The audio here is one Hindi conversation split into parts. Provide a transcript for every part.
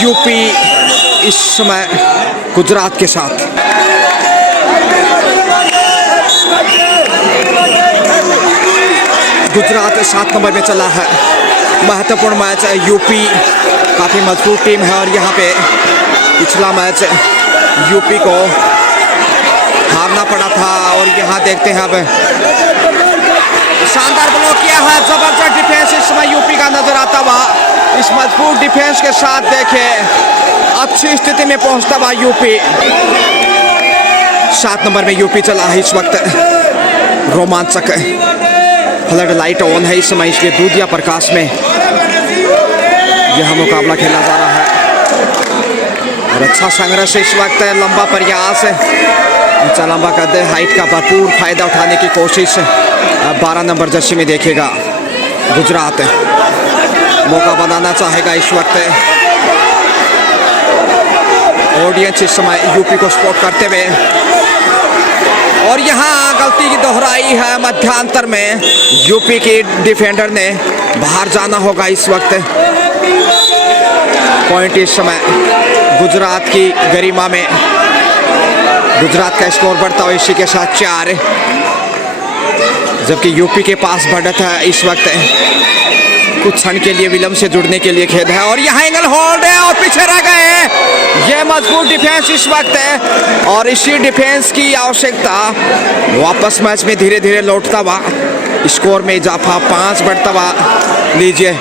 यूपी इस समय गुजरात के साथ। गुजरात 7 नंबर में चला है। महत्वपूर्ण मैच है। यूपी काफ़ी मजबूत टीम है और यहाँ पे पिछला मैच यूपी को हारना पड़ा था और यहाँ देखते हैं अब शानदार ब्लॉक किया है। जबरदस्त डिफेंस इस समय यूपी का नजर आता हुआ। इस मजबूत डिफेंस के साथ देखे अच्छी स्थिति में पहुंचता हुआ यूपी। 7 नंबर में यूपी चला है इस वक्त। रोमांचक फ्लड लाइट ऑन है इस समय, इसलिए दूधिया प्रकाश में यह मुकाबला खेला जा रहा है और अच्छा संघर्ष इस वक्त है। लंबा प्रयास, ऊंचा लंबा कद, हाइट का भरपूर फायदा उठाने की कोशिश 12 नंबर जर्सी में देखेगा गुजरात। मौका बनाना चाहेगा इस वक्त। ऑडियंस इस समय यूपी को सपोर्ट करते हुए और यहाँ गलती की दोहराई है मध्यांतर में। यूपी के डिफेंडर ने बाहर जाना होगा इस वक्त। पॉइंट इस समय गुजरात की गरिमा में। गुजरात का स्कोर बढ़ता हुआ इसी के साथ 4, जबकि यूपी के पास बढ़त है इस वक्त। कुछ क्षण के लिए विलंब से जुड़ने के लिए खेद है और यहाँ एंगल होल्ड है और पीछे रह गए। ये मजबूत डिफेंस इस वक्त है और इसी डिफेंस की आवश्यकता वापस मैच में धीरे धीरे लौटता हुआ। स्कोर में इजाफा 5 बढ़ता हुआ लीजिए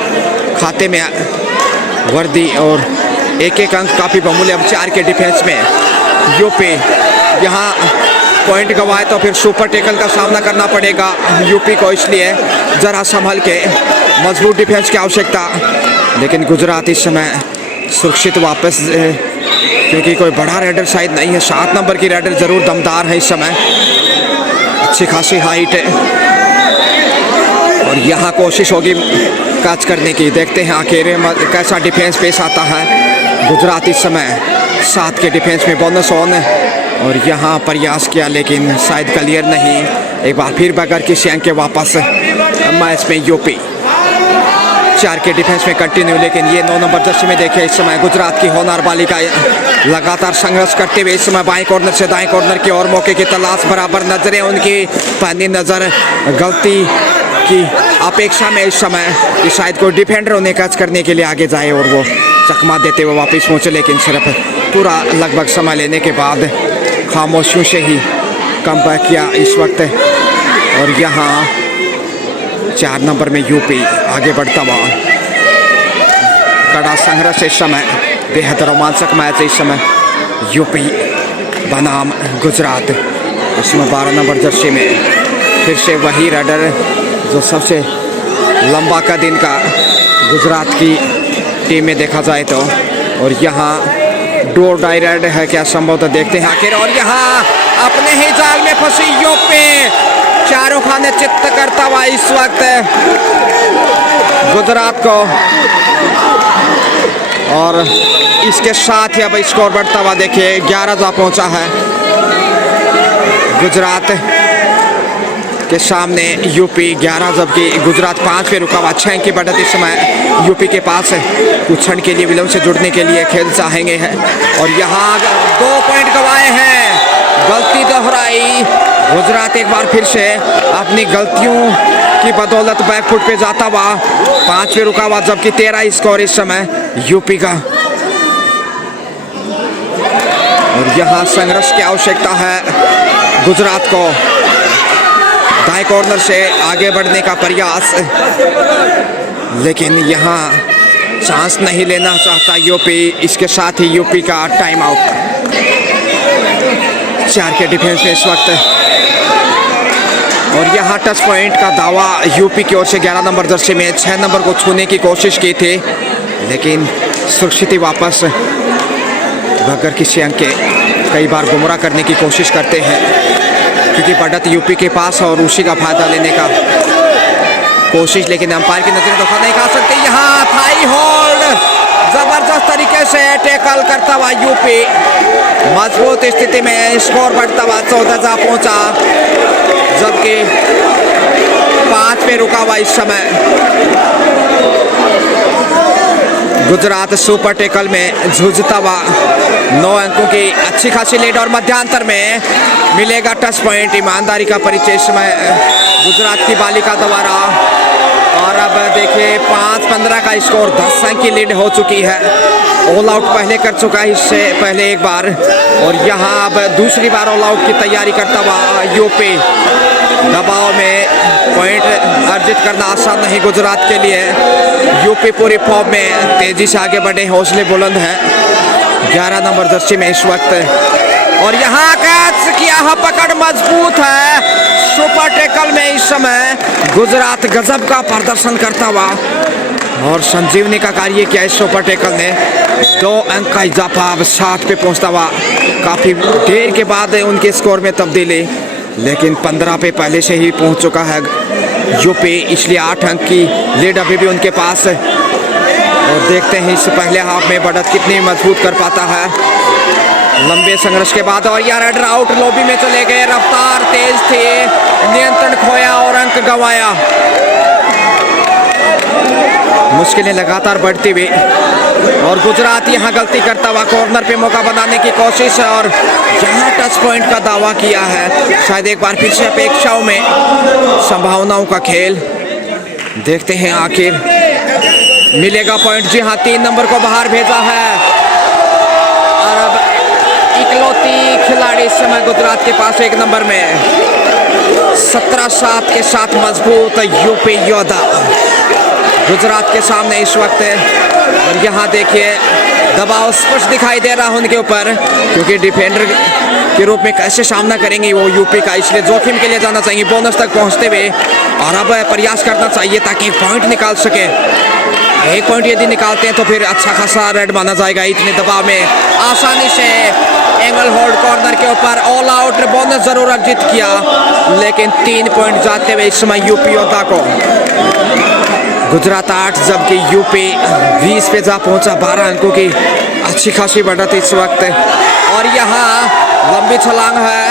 खाते में वर्दी और एक अंक काफ़ी बहुमूल्य। अब 4 के डिफेंस में यूपी यहाँ पॉइंट गंवाए तो फिर सुपर टेकल का सामना करना पड़ेगा यूपी को, इसलिए ज़रा संभल के मजबूत डिफेंस की आवश्यकता। लेकिन गुजरात इस समय सुरक्षित वापस, क्योंकि कोई बड़ा रेडर शायद नहीं है। 7 नंबर की रेडर ज़रूर दमदार है इस समय, अच्छी खासी हाइट है और यहाँ कोशिश होगी कैच करने की। देखते हैं आखिर कैसा डिफेंस पेश आता है। गुजरात इस समय 7 के डिफेंस में बोनस ऑन और यहाँ प्रयास किया लेकिन शायद क्लियर नहीं। एक बार फिर बगैर किसी अंक के वापस मैच में यूपी 4 के डिफेंस में कंटिन्यू। लेकिन ये 9 नंबर जर्सी में देखे इस समय गुजरात की होनहार बालिका लगातार संघर्ष करते हुए इस समय बाएं कॉर्नर से दाएं कॉर्नर की और मौके की तलाश। बराबर नजरें उनकी, पहली नज़र गलती की अपेक्षा में इस समय कि शायद कोई डिफेंडर उन्हें कैच करने के लिए आगे जाए और वो चकमा देते हुए वापस पहुँचे। लेकिन सिर्फ पूरा लगभग समय लेने के बाद खामोशियों से ही कम बैक किया इस वक्त और यहाँ 4 नंबर में यूपी आगे बढ़ता हुआ। कड़ा संघर्ष इस समय, बेहद रोमांचक मैच इस समय यूपी बनाम गुजरात। इसमें 12 नंबर जर्सी में फिर से वही रेडर जो सबसे लंबा का दिन का गुजरात की टीम में देखा जाए तो। और यहाँ डोर डाई रेड है क्या संभव, तो देखते हैं आखिर। और यहाँ अपने ही जाल में फंसी यूपी, चारों खाने चित्त करता हुआ इस वक्त गुजरात को और इसके साथ ही अब स्कोर बढ़ता हुआ देखिए 11 जा पहुंचा है गुजरात के सामने यूपी 11, जबकि गुजरात 5 पे रुका हुआ। 6 की बढ़त इस समय यूपी के पास है। कुछ क्षण के लिए विलंब से जुड़ने के लिए खेल चाहेंगे हैं और यहाँ 2 पॉइंट गंवाए हैं। गलती दोहराई। गुजरात एक बार फिर से अपनी गलतियों की बदौलत बैकफुट पे जाता हुआ 5 पे रुका हुआ, जबकि 13 स्कोर इस समय यूपी का। और यहाँ संघर्ष की आवश्यकता है गुजरात को। दाएं कॉर्नर से आगे बढ़ने का प्रयास, लेकिन यहाँ चांस नहीं लेना चाहता यूपी। इसके साथ ही यूपी का टाइम आउट। 4 के डिफेंस में इस वक्त और यहाँ टच पॉइंट का दावा यूपी की ओर से 11 नंबर जर्सी में 6 नंबर को छूने की कोशिश की थी, लेकिन सुरक्षित ही वापस बगैर किसी अंक के कई बार गुमराह करने की कोशिश करते हैं, क्योंकि बढ़त यूपी के पास और उसी का फायदा लेने का कोशिश। लेकिन अंपायर की नजरें धोखा नहीं खा सकते। यहाँ थाई होल्ड, जबरदस्त तरीके से टैकल करता हुआ यूपी मजबूत स्थिति में। स्कोर बढ़ता हुआ 14 जा पहुंचा, जबकि 5 पे रुका हुआ इस समय गुजरात सुपर टेकल में जूझता हुआ 9 अंकों की अच्छी खासी लीड और मध्यांतर में मिलेगा टच पॉइंट। ईमानदारी का परिचय इस समय गुजरात की बालिका द्वारा। और अब देखिए 5-15 का स्कोर, 10 अंक की लीड हो चुकी है। ऑल आउट पहले कर चुका है इससे पहले एक बार, और यहाँ अब दूसरी बार ऑल आउट की तैयारी करता हुआ यूपी। दबाव में पॉइंट अर्जित करना आसान नहीं गुजरात के लिए। यूपी पूरी फॉर्म में तेजी से आगे बढ़े, हौसले बुलंद हैं 11 नंबर जर्सी में इस वक्त। और यहाँ कैच किया, पकड़ मजबूत है सुपर टेकल में इस समय। गुजरात गजब का प्रदर्शन करता हुआ और संजीवनी का कार्य किया इस सुपर टेकल ने। 2 अंक का इजाफा, अब 60 पे पहुंचता हुआ। काफी देर के बाद उनके स्कोर में तब्दीली, लेकिन 15 पे पहले से ही पहुंच चुका है यूपी, इसलिए 8 अंक की लीड अभी भी उनके पास है। और देखते हैं इस पहले हाफ में बढ़त कितनी मजबूत कर पाता है लंबे संघर्ष के बाद। और यार रेडर आउट लॉबी में चले गए, रफ्तार तेज थी, नियंत्रण खोया और अंक गंवाया। मुश्किलें लगातार बढ़ती हुई और गुजरात यहाँ गलती करता हुआ कॉर्नर पे मौका बनाने की कोशिश है, और यहाँ टच पॉइंट का दावा किया है। शायद एक बार फिर से अपेक्षाओं में संभावनाओं का खेल, देखते हैं आखिर मिलेगा पॉइंट। जी हाँ, 3 नंबर को बाहर भेजा है। और अब इकलौती खिलाड़ी इस समय गुजरात के पास 1 नंबर में 17-7 के साथ मजबूत यूपी योद्धा गुजरात के सामने इस वक्त। और यहाँ देखिए दबाव स्पष्ट दिखाई दे रहा है उनके ऊपर, क्योंकि डिफेंडर के रूप में कैसे सामना करेंगे वो यूपी का, इसलिए जोखिम के लिए जाना चाहिए बोनस तक पहुंचते हुए। और अब प्रयास करना चाहिए ताकि पॉइंट निकाल सके। 1 पॉइंट यदि निकालते हैं तो फिर अच्छा खासा रेड माना जाएगा। इतने दबाव में आसानी से एंगल होल्ड कॉर्नर के ऊपर ऑल आउट बोनस जरूर अर्जित किया, लेकिन 3 पॉइंट जाते हुए इस समय यूपी योद्धा को। गुजरात 8 जबकि यूपी 20 पे जा पहुंचा। 12 अंकों की अच्छी खासी बढ़त इस वक्त। और यहाँ लंबी छलांग है,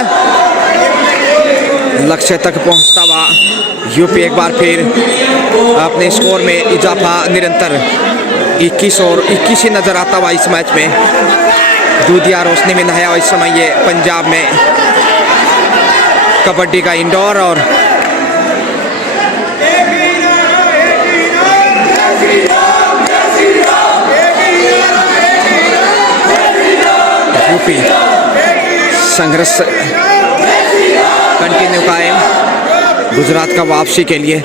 लक्ष्य तक पहुंचता हुआ यूपी एक बार फिर अपने स्कोर में इजाफा निरंतर 21 और 21 ही नजर आता हुआ इस मैच में। दूधिया रोशनी में नहाया इस समय ये पंजाब में कबड्डी का इंडोर। और यूपी संघर्ष कंटिन्यू कायम गुजरात का वापसी के लिए।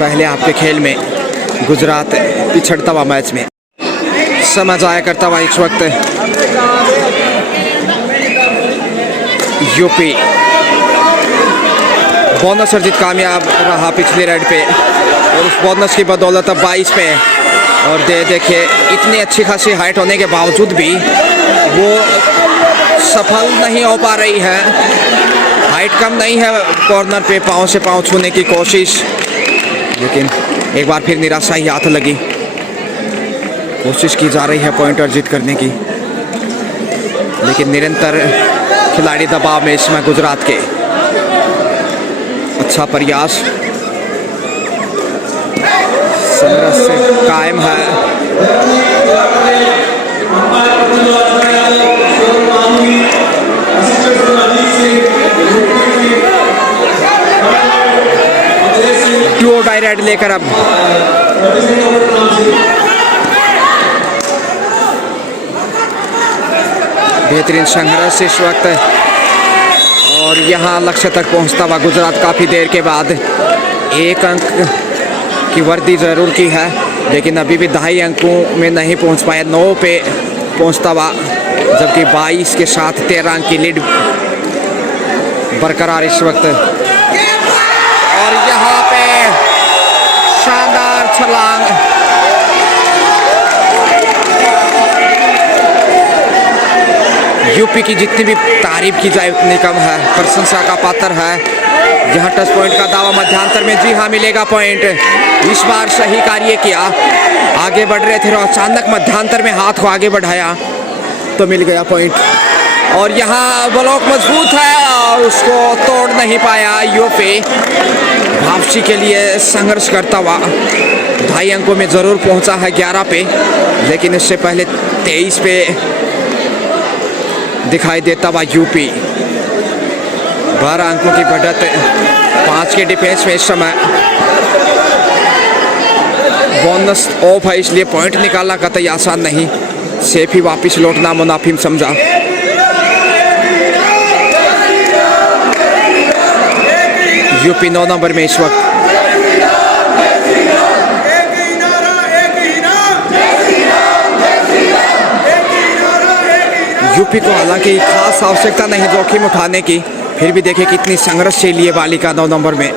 पहले आपके खेल में गुजरात पिछड़ता हुआ मैच में समय जाया करता हुआ इस वक्त यूपी बोनस अर्जित कामयाब रहा पिछले रेड पे, और उस बोनस की बदौलत अब 22 पे। और देखिए इतनी अच्छी खासी हाइट होने के बावजूद भी वो सफल नहीं हो पा रही है। हाइट कम नहीं है, कॉर्नर पे पाँव से पाँव छूने की कोशिश, लेकिन एक बार फिर निराशा ही हाथ लगी। कोशिश की जा रही है पॉइंट अर्जित करने की, लेकिन निरंतर खिलाड़ी दबाव में इसमें गुजरात के। अच्छा प्रयास संघर्ष से कायम है। डू डायरेक्ट लेकर अब बेहतरीन संघर्ष इस वक्त। और यहाँ लक्ष्य तक पहुँचता हुआ गुजरात काफ़ी देर के बाद 1 अंक की वर्दी ज़रूर की है, लेकिन अभी भी 2.5 अंकों में नहीं पहुँच पाया। 9 पे पहुँचता हुआ, जबकि 22 के साथ 13 अंक की लीड बरकरार इस वक्त। और यहाँ पे शानदार छलांग, यूपी की जितनी भी तारीफ की जाए उतनी कम है, प्रशंसा का पात्र है। यहाँ टच पॉइंट का दावा मध्यांतर में, जी हाँ मिलेगा पॉइंट। इस बार सही कार्य किया, आगे बढ़ रहे थे और अचानक मध्यांतर में हाथ को आगे बढ़ाया तो मिल गया पॉइंट। और यहाँ ब्लॉक मजबूत है और उसको तोड़ नहीं पाया यूपी। वापसी के लिए संघर्ष करता हुआ 2.5 अंकों में ज़रूर पहुंचा है 11 पे, लेकिन इससे पहले 23 पे दिखाई देता हुआ यूपी। 12 अंकों की बढ़त 5 के डिफेंस में इस समय। बोनस ऑफ है इसलिए पॉइंट निकालना कतई आसान नहीं। सेफ ही वापिस लौटना मुनाफिम समझा। यूपी 9 नंबर में इस वक्त। यूपी को हालांकि खास आवश्यकता नहीं जोखिम उठाने की, फिर भी देखें कितनी संघर्ष से लिए बालिका 9 नंबर में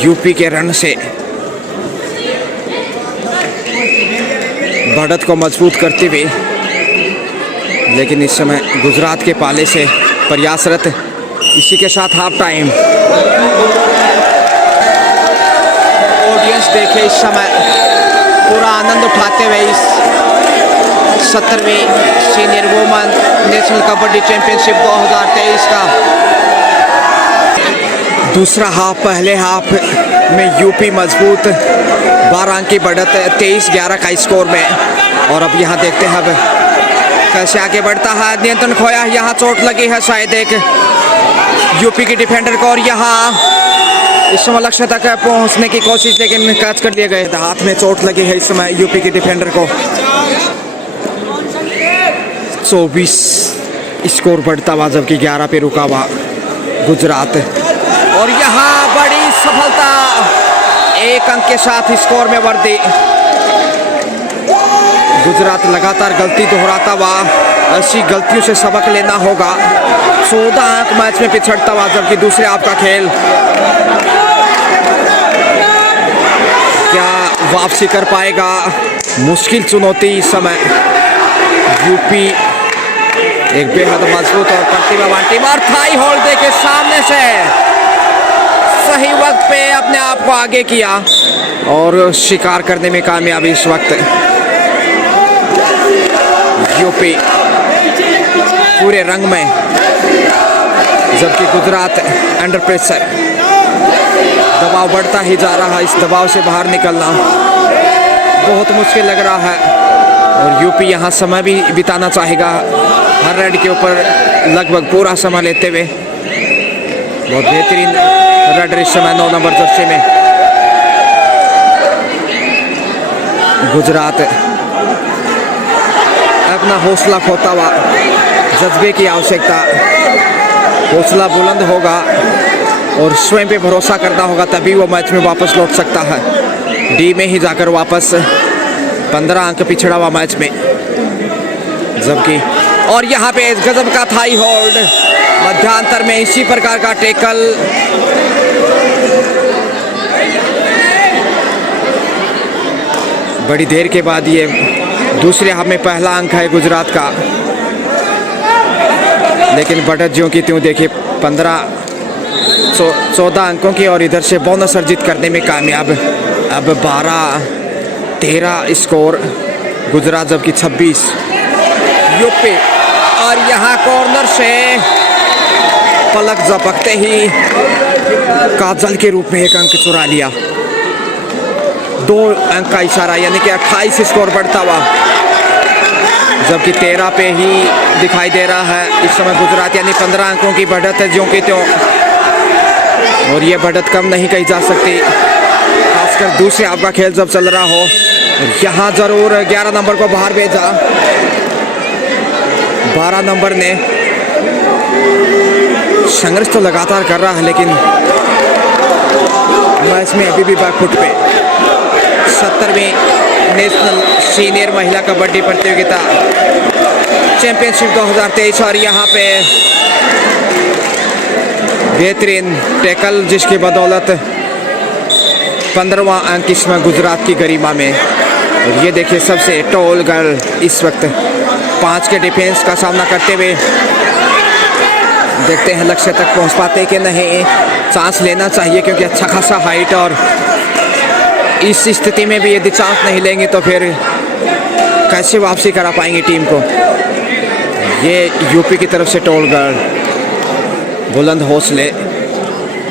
यूपी के रन से बढ़त को मजबूत करते हुए। लेकिन इस समय गुजरात के पाले से प्रयासरत। इसी के साथ हाफ टाइम। ऑडियंस देखे इस समय पूरा आनंद उठाते हुए इस 17वीं senior women national kabaddi championship 2023 का दूसरा हाफ। पहले हाफ में यूपी मजबूत 12 अंक की बढ़त 23-11 का स्कोर में। और अब यहाँ देखते हैं अब कैसे आगे बढ़ता है। नियंत्रण खोया, यहाँ चोट लगी है शायद एक यूपी की डिफेंडर को, और यहाँ इस समय लक्ष्य तक पहुँचने की कोशिश लेकिन कैच कर लिए गए। हाथ में चोट लगी है इस समय यूपी की डिफेंडर को। 24 स्कोर बढ़ता हुआ, जबकि 11 पे रुका हुआ गुजरात। और यहाँ बड़ी सफलता 1 अंक के साथ स्कोर में वृद्धि। गुजरात लगातार गलती दोहराता हुआ, ऐसी गलतियों से सबक लेना होगा। 14 अंक मैच में पिछड़ता हुआ, जबकि दूसरे हाफ का खेल क्या वापसी कर पाएगा? मुश्किल चुनौती इस समय। यूपी एक बेहद मजबूत और प्रतिभावान टीम, और थाई होल्ड देके सामने से सही वक्त पे अपने आप को आगे किया और शिकार करने में कामयाबी इस वक्त। यूपी पूरे रंग में, जबकि गुजरात अंडर प्रेशर। दबाव बढ़ता ही जा रहा है। इस दबाव से बाहर निकलना बहुत मुश्किल लग रहा है। और यूपी यहाँ समय भी बिताना चाहेगा हर रेड के ऊपर, लगभग पूरा समय लेते हुए। बहुत बेहतरीन रेड इस समय 9 नंबर जर्सी में। गुजरात अपना हौसला खोता हुआ, जज्बे की आवश्यकता। हौसला बुलंद होगा और स्वयं पे भरोसा करना होगा, तभी वो मैच में वापस लौट सकता है। डी में ही जाकर वापस 15 अंक पिछड़ा हुआ मैच में, जबकि और यहाँ पे गजब का थाई होल्ड मध्यांतर में। इसी प्रकार का टेकल बड़ी देर के बाद ये दूसरे हाफ में पहला अंक है गुजरात का। लेकिन बढ़त ज्यों की त्यों देखिए 14 अंकों की, और इधर से बोनस अर्जित करने में कामयाब। अब 12-13 स्कोर गुजरात, जबकि 26 यूपी। और यहाँ कॉर्नर से पलक झपकते ही काजल के रूप में 1 अंक चुरा लिया। 2 अंक का इशारा, यानी कि 28 स्कोर बढ़ता हुआ, जबकि 13 पे ही दिखाई दे रहा है इस समय गुजरात। यानी 15 अंकों की बढ़त है ज्यों की त्यों, और ये बढ़त कम नहीं कही जा सकती, खासकर दूसरे हाफ का खेल जब चल रहा हो। यहाँ जरूर 11 नंबर को बाहर भेजा। 12 नंबर ने संघर्ष तो लगातार कर रहा है, लेकिन मैच में अभी भी बैकफुट पे। 70वीं नेशनल सीनियर महिला कबड्डी प्रतियोगिता चैंपियनशिप 2023, और यहाँ पे बेहतरीन टैकल जिसकी बदौलत 15वां अंक इसमें गुजरात की गरिमा में। और ये देखिए सबसे टॉल गर्ल इस वक्त 5 के डिफेंस का सामना करते हुए। देखते हैं लक्ष्य तक पहुंच पाते कि नहीं। चांस लेना चाहिए क्योंकि अच्छा खासा हाइट, और इस स्थिति में भी यदि चांस नहीं लेंगे तो फिर कैसे वापसी करा पाएंगे टीम को। ये यूपी की तरफ से टॉल गर्ल बुलंद हौसले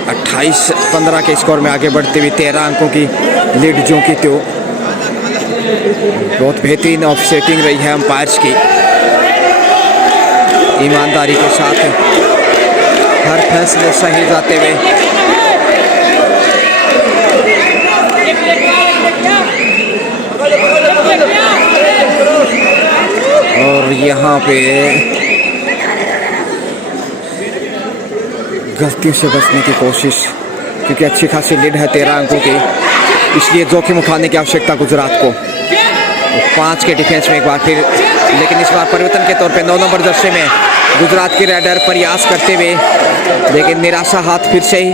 28-15 के स्कोर में आगे बढ़ते हुए 13 अंकों की लीड जो की त्यों। बहुत बेहतरीन ऑफसेटिंग रही है अंपायर्स की, ईमानदारी के साथ हर फैसले सही जाते हुए। और यहाँ पे गलतियों से बचने की कोशिश, क्योंकि अच्छी खासी लीड है 13 अंकों की, इसलिए जोखिम उठाने की आवश्यकता गुजरात को। 5 के डिफेंस में एक बार फिर, लेकिन इस बार परिवर्तन के तौर पे 9 नंबर जर्सी में गुजरात की रेडर प्रयास करते हुए, लेकिन निराशा हाथ फिर से ही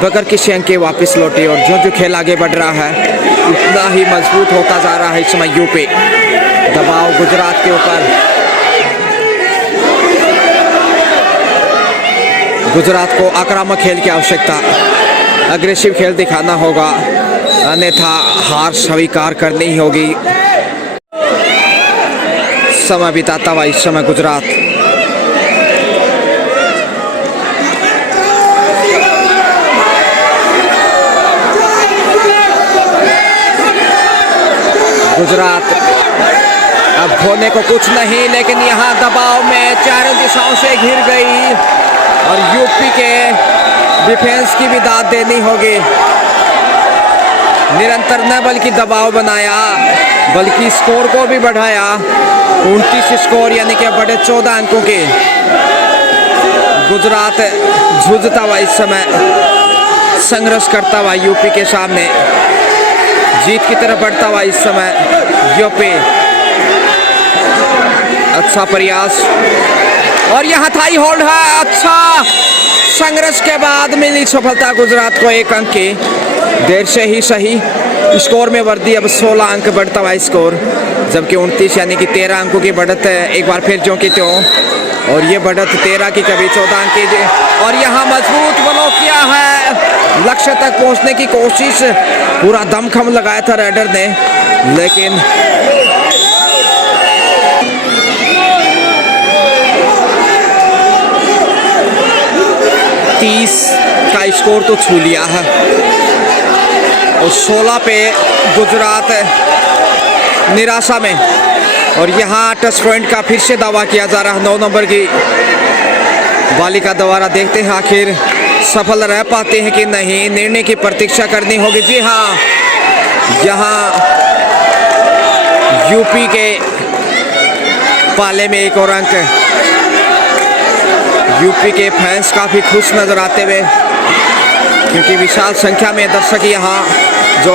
बगैर किसी अंक के वापस लौटे। और जो जो खेल आगे बढ़ रहा है उतना ही मजबूत होता जा रहा है इस समय यूपी। दबाव गुजरात के ऊपर, गुजरात को आक्रामक खेल की आवश्यकता, अग्रेसिव खेल दिखाना होगा, अन्यथा हार स्वीकार करनी होगी। समय बिताता हुआ इस समय गुजरात। गुजरात अब खोने को कुछ नहीं, लेकिन यहाँ दबाव में चारों दिशाओं से घिर गई और यूपी के डिफेंस की भी दाद देनी होगी। निरंतर न बल्कि दबाव बनाया, बल्कि स्कोर को भी बढ़ाया। 29 स्कोर यानी कि बड़े 14 अंकों के। गुजरात जूझता हुआ इस समय, संघर्ष करता हुआ यूपी के सामने, जीत की तरफ बढ़ता हुआ इस समय यूपी। अच्छा प्रयास और यहाँ थाई होल्ड है। अच्छा संघर्ष के बाद मिली सफलता गुजरात को 1 अंक की। देर से ही सही, स्कोर में वृद्धि, अब 16 अंक बढ़ता हुआ स्कोर, जबकि 29 यानी कि 13 अंकों की बढ़त एक बार फिर जो की त्यों। और ये बढ़त 13 की कभी 14 अंक की। और यहाँ मजबूत ब्लॉक किया है, लक्ष्य तक पहुँचने की कोशिश, पूरा दमखम लगाया था रेडर ने, लेकिन का स्कोर तो छू लिया है। और 16 पे गुजरात निराशा में। और यहाँ टच पॉइंट का फिर से दावा किया जा रहा है 9 नंबर की बालिका द्वारा। देखते हैं आखिर सफल रह पाते हैं कि नहीं, निर्णय की प्रतीक्षा करनी होगी। जी हाँ, यहाँ यूपी के पाले में 1 और अंक। यूपी के फैंस काफ़ी खुश नजर आते हुए, क्योंकि विशाल संख्या में दर्शक यहाँ जो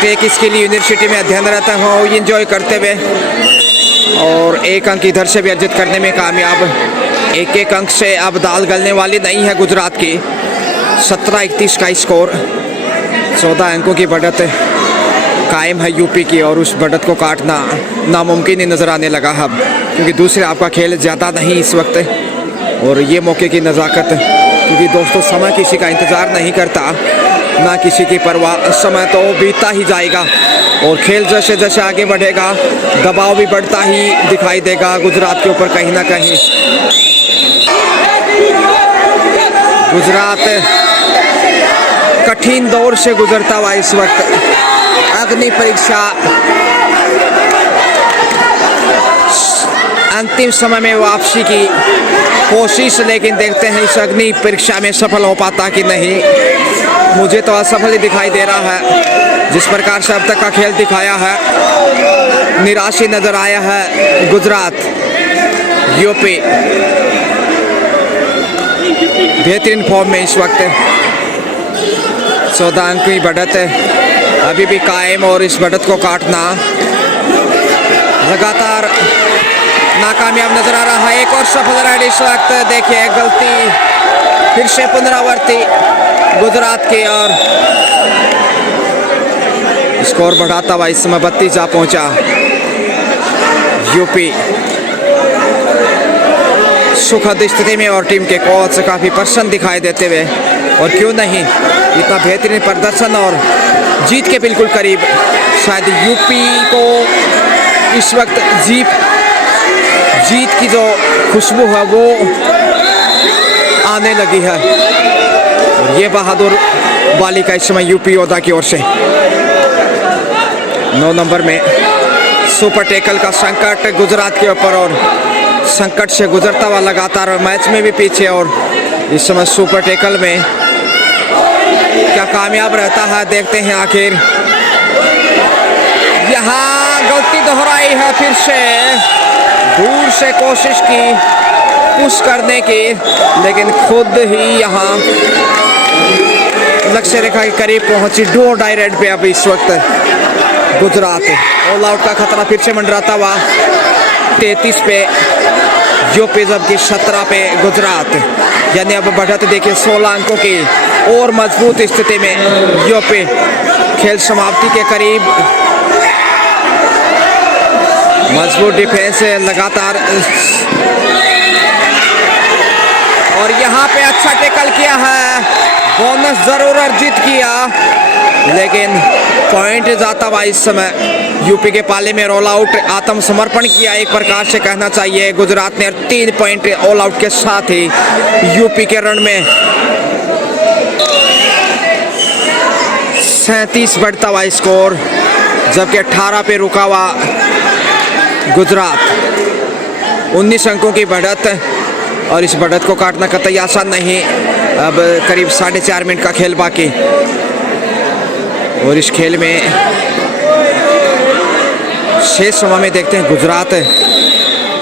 टेक स्किल यूनिवर्सिटी में अध्ययनरत हो एंजॉय करते हुए, और 1 अंक इधर से भी अर्जित करने में कामयाब। 1-1 अंक से अब दाल गलने वाली नहीं है गुजरात की। 17-31 का स्कोर, 14 अंकों की बढ़त कायम है यूपी की, और उस बढ़त को काटना नामुमकिन ही नज़र आने लगा है अब, क्योंकि दूसरे आपका खेल ज़्यादा नहीं इस वक्त। और ये मौके की नज़ाकत, क्योंकि दोस्तों समय किसी का इंतज़ार नहीं करता, ना किसी की परवाह, समय तो बीतता ही जाएगा। और खेल जैसे जैसे आगे बढ़ेगा दबाव भी बढ़ता ही दिखाई देगा गुजरात के ऊपर कहीं ना कहीं। गुजरात कठिन दौर से गुजरता हुआ इस वक्त, अग्नि परीक्षा अंतिम समय में वापसी की कोशिश, लेकिन देखते हैं इस अग्नि परीक्षा में सफल हो पाता कि नहीं। मुझे तो असफल ही दिखाई दे रहा है, जिस प्रकार से अब तक का खेल दिखाया है। निराश नजर आया है गुजरात। यूपी बेहतरीन फॉर्म में इस वक्त, 14 अंक की बढ़त अभी भी कायम, और इस बढ़त को काटना लगातार नाकामयाब नजर आ रहा है। 1 और सफल राइड इस वक्त। देखिए गलती फिर से पुनरावृत्ति गुजरात की, और स्कोर बढ़ाता हुआ इस समय 32 जा पहुंचा यूपी। सुखद स्थिति में, और टीम के कोच काफ़ी प्रसन्न दिखाई देते हुए, और क्यों नहीं, इतना बेहतरीन प्रदर्शन और जीत के बिल्कुल करीब। शायद यूपी को इस वक्त जीत की जो खुशबू है वो आने लगी है। ये बहादुर बालिका इस समय यूपी योद्धा की ओर से 9 नंबर में सुपर टैकल का संकट गुजरात के ऊपर, और संकट से गुजरता हुआ लगातार मैच में भी पीछे, और इस समय सुपर टैकल में क्या कामयाब रहता है, देखते हैं आखिर। यहाँ गलती दोहराई है, फिर से दूर से कोशिश की पुश करने की, लेकिन खुद ही यहाँ लक्ष्य रेखा के करीब पहुंची। डू डाई रेड पे अब इस वक्त गुजरात। ऑल आउट का खतरा फिर से मंडराता हुआ 33 पे यूपी, जबकि 17 पे गुजरात। यानी अब बढ़त देखिए 16 अंकों की और मजबूत स्थिति में यूपी खेल समाप्ति के करीब। मजबूत डिफेंस लगातार, और यहाँ पे अच्छा टैकल किया है, बोनस जरूर अर्जित किया, लेकिन पॉइंट जाता हुआ इस समय यूपी के पाले में। रोल आउट आत्मसमर्पण किया एक प्रकार से कहना चाहिए गुजरात ने, 3 पॉइंट ऑल आउट के साथ ही यूपी के रन में 37 बढ़ता हुआ स्कोर, जबकि 18 पे रुका हुआ गुजरात। 19 अंकों की बढ़त, और इस बढ़त को काटना कतई आसान नहीं। अब करीब 4.5 मिनट का खेल बाकी, और इस खेल में शेष समय में देखते हैं गुजरात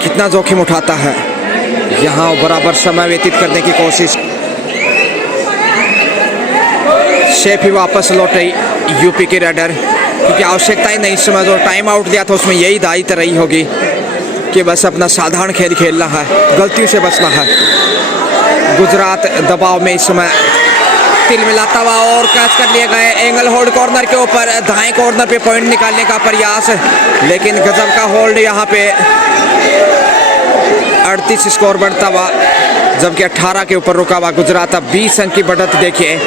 कितना जोखिम उठाता है। यहाँ बराबर समय व्यतीत करने की कोशिश, शेफ ही वापस लौटे यूपी के रेडर, क्योंकि आवश्यकता ही नहीं। इस समय जो टाइम आउट दिया था उसमें यही दायित्व रही होगी कि बस अपना साधारण खेल खेलना है, गलतियों से बचना है। गुजरात दबाव में इस समय तिल मिलाता हुआ, और कैच कर लिए गए एंगल होल्ड कॉर्नर के ऊपर। दाएं कॉर्नर पे पॉइंट निकालने का प्रयास, लेकिन गजब का होल्ड यहाँ पे। 38 स्कोर बढ़ता हुआ, जबकि 18 के ऊपर रुका हुआ गुजरात। अब 20 अंक की बढ़त देखिए,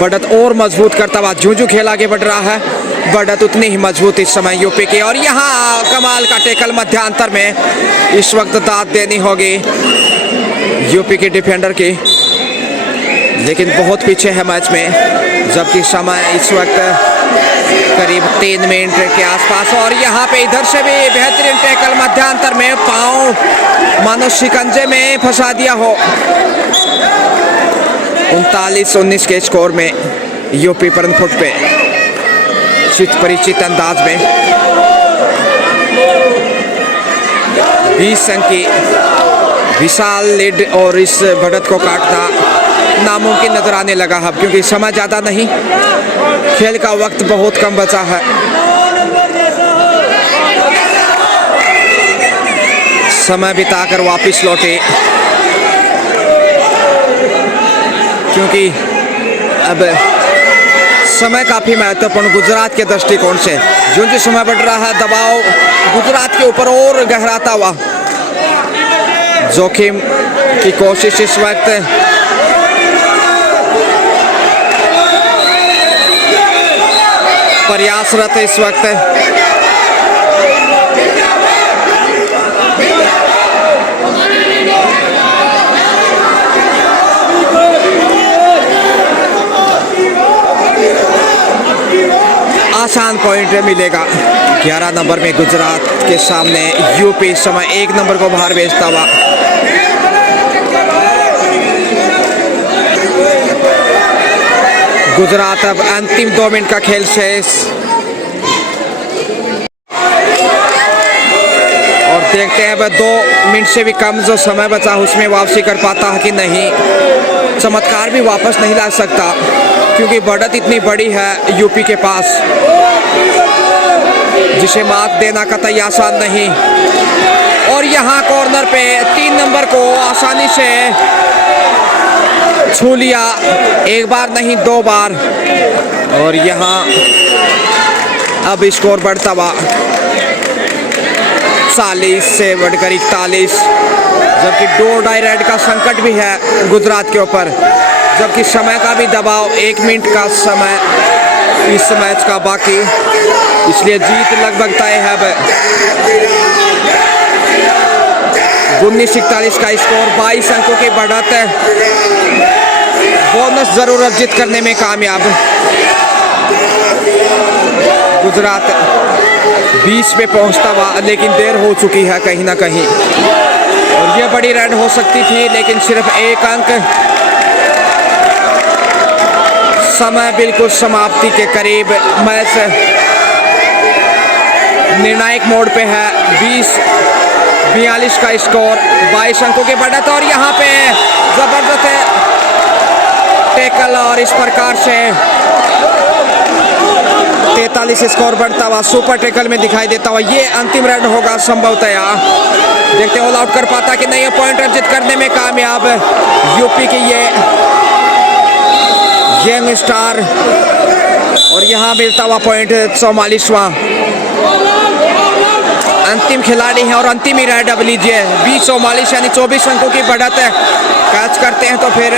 बढ़त और मजबूत करता हुआ जूं खेल आगे बढ़ रहा है, बढ़त उतनी ही मजबूत इस समय यूपी की। और यहाँ कमाल का टैकल मध्यांतर में, इस वक्त दाद देनी होगी यूपी के डिफेंडर की, लेकिन बहुत पीछे है मैच में, जबकि समय इस वक्त करीब 3 मिनट के आसपास। और यहाँ पे इधर से भी बेहतरीन टैकल मध्यांतर में, पाँव मानो शिकंजे में फंसा दिया हो। 39-19 के स्कोर में यूपी फ्रंट फुट पे चित परिचित अंदाज में 20 अंक की विशाल लीड, और इस बढ़त को काटना नामुमकिन नजर आने लगा है, क्योंकि समय ज़्यादा नहीं, खेल का वक्त बहुत कम बचा है। समय बिताकर वापस लौटे, क्योंकि अब समय काफ़ी महत्वपूर्ण गुजरात के दृष्टिकोण से। जो समय बढ़ रहा है, दबाव गुजरात के ऊपर और गहराता हुआ, जोखिम की कोशिश इस वक्त प्रयासरत इस वक्त। आसान पॉइंट मिलेगा 11 नंबर में गुजरात के सामने। यूपी इस समय 1 नंबर को बाहर भेजता हुआ। गुजरात अब अंतिम 2 मिनट का खेल शेष, और देखते हैं वह 2 मिनट से भी कम जो समय बचा उसमें वापसी कर पाता है कि नहीं। चमत्कार भी वापस नहीं ला सकता, क्योंकि बढ़त इतनी बड़ी है यूपी के पास, जिसे मात देना कतई आसान नहीं। और यहाँ कॉर्नर पे 3 नंबर को आसानी से छू लिया, 1 बार नहीं 2 बार। और यहाँ अब स्कोर बढ़ता हुआ 40 से बढ़कर 41, जबकि 2 डाई रेड का संकट भी है गुजरात के ऊपर, जबकि समय का भी दबाव। 1 मिनट का समय इस मैच का बाकी, इसलिए जीत लगभग तय है। 19-41 का स्कोर, 22 अंकों की बढ़त है, बोनस जरूर अर्जित करने में कामयाब गुजरात। 20 पे पहुंचता हुआ, लेकिन देर हो चुकी है कहीं ना कहीं और ये बड़ी रन हो सकती थी, लेकिन सिर्फ 1 अंक। समय बिल्कुल समाप्ति के करीब, मैच निर्णायक मोड़ पे है। 20-42 का स्कोर, 22 अंकों की बढ़त और यहाँ पे जबरदस्त टैकल और इस प्रकार से 43 स्कोर बढ़ता हुआ सुपर टैकल में दिखाई देता हुआ ये अंतिम रन होगा संभवतया। देखते हैं ऑल आउट कर पाता कि नहीं, पॉइंट अर्जित करने में कामयाब यूपी की ये यंग स्टार और यहाँ मिलता हुआ पॉइंट 44वां। अंतिम खिलाड़ी है और अंतिम ही राइड अब लीजिए। 20-44 यानी 24 अंकों की बढ़त है। कैच करते हैं तो फिर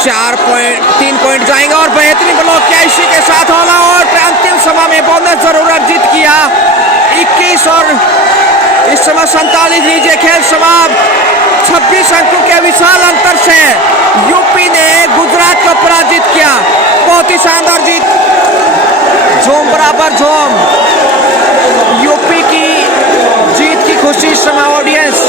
3 पॉइंट जाएंगे और बेहतरीन ब्लॉक किया इसी के साथ ऑल आउट। अंतिम समय में बोनस जरूर अर्जित किया 21 और इस समय 47 लीजिए खेल समाप्त। 26 अंकों के विशाल अंतर से यूपी ने गुजरात को पराजित किया। बहुत ही शानदार जीत, झूम बराबर झूम। यूपी की जीत की खुशी इस समय ऑडियंस